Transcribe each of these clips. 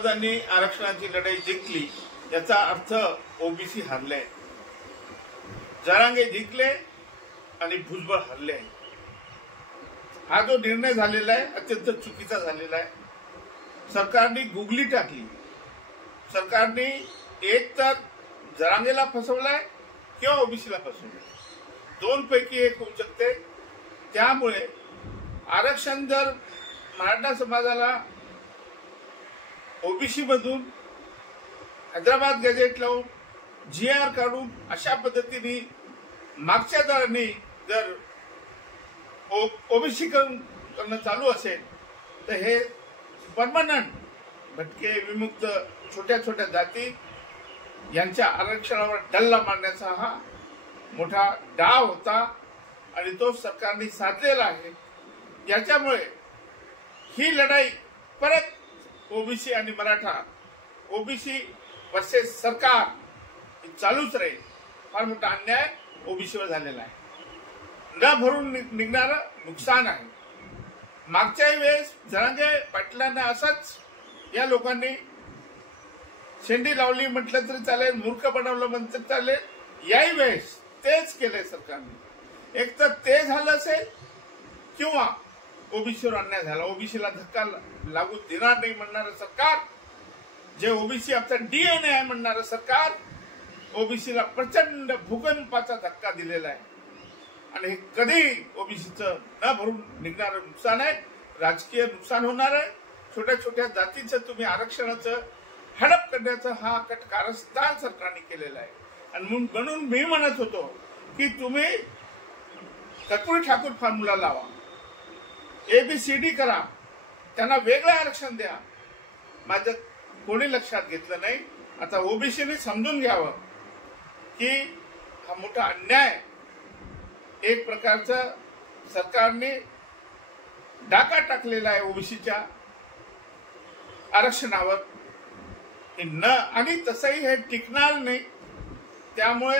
समाजांनी आरक्षणाची लढाई जिंकली याचा अर्थ ओबीसी हरले, जरांगे जिंकले आणि भुजबळ हरले। हा जो निर्णय झालेला आहे अत्यंत चुकीचा झालेला आहे। सरकारने गुगली टाकली, सरकारने एक तर जरांगेला फसवलाय किंवा ओबीसीला फसवलंय, दोन पैकी एक होऊ शकते। त्यामुळे आरक्षण जर मराठा समाजाला ओबीसी मधून हैदराबाद गॅझेट लावून GR काढून अशा पद्धतीने मागच्या दराने जर ओबीसी करणं चालू असेल तर हे परमनंट भटके विमुक्त छोट्या छोट्या जाती यांच्या आरक्षणावर डल्ला मारण्याचा हा मोठा डाव होता आणि तो सरकारने साधलेला आहे। याच्यामुळे ही लढाई परत ओबीसी आणि मराठा, ओबीसी वर्सेस सरकार चालूच राहील। फार मोठा अन्याय ओबीसीवर झालेला आहे, न भरून निघणारं नुकसान आहे। मागच्याही वेळेस जरांगे पाटलांना असंच या लोकांनी शेंडी लावली म्हटलं तरी चालेल, मूर्ख बनवलं म्हटलं तरी चालेल। याही वेळेस तेच केलंय सरकारने। एक तर ते झालं असेल किंवा ओबीसीवर अन्याय झाला, ओबीसीला धक्का लागू देणार नाही म्हणणारं सरकार, जे ओबीसी आपला DNA आहे म्हणणारं सरकार ओबीसीला प्रचंड भूकंपाचा धक्का दिलेला आहे आणि हे कधी ओबीसीचं न भरून निघणारं नुकसान आहे, राजकीय नुकसान होणार आहे। छोट्या छोट्या जातीचं तुम्ही आरक्षणाचं हडप करण्याचा हा कारस्थान सरकारने केलेला आहे आणि म्हणून मी म्हणत होतो की तुम्ही कर्पूरी ठाकूर फॉर्म्युला लावा, ABCD करा, त्यांना वेगळं आरक्षण द्या। माझं कोणी लक्षात घेतलं नाही। आता ओबीसीने समजून घ्यावं की हा मोठा अन्याय एक प्रकारचा सरकारने डाका टाकलेला आहे ओबीसीच्या आरक्षणावर आणि तसंही हे टिकणार नाही। त्यामुळे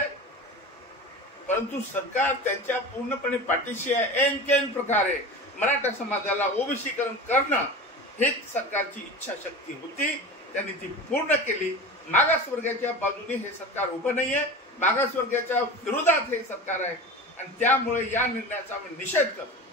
परंतु सरकार त्यांच्या पूर्णपणे पाठीशी आहे। ऐन प्रकारे मराठा समाजाला ओबीसीकरण करणं हेच सरकारची इच्छाशक्ती होती, त्यांनी ती पूर्ण केली। मागासवर्गाच्या बाजूने हे सरकार उभं नाहीये, मागासवर्गाच्या विरोधात हे सरकार आहे आणि त्यामुळे या निर्णयाचा आम्ही निषेध करतो।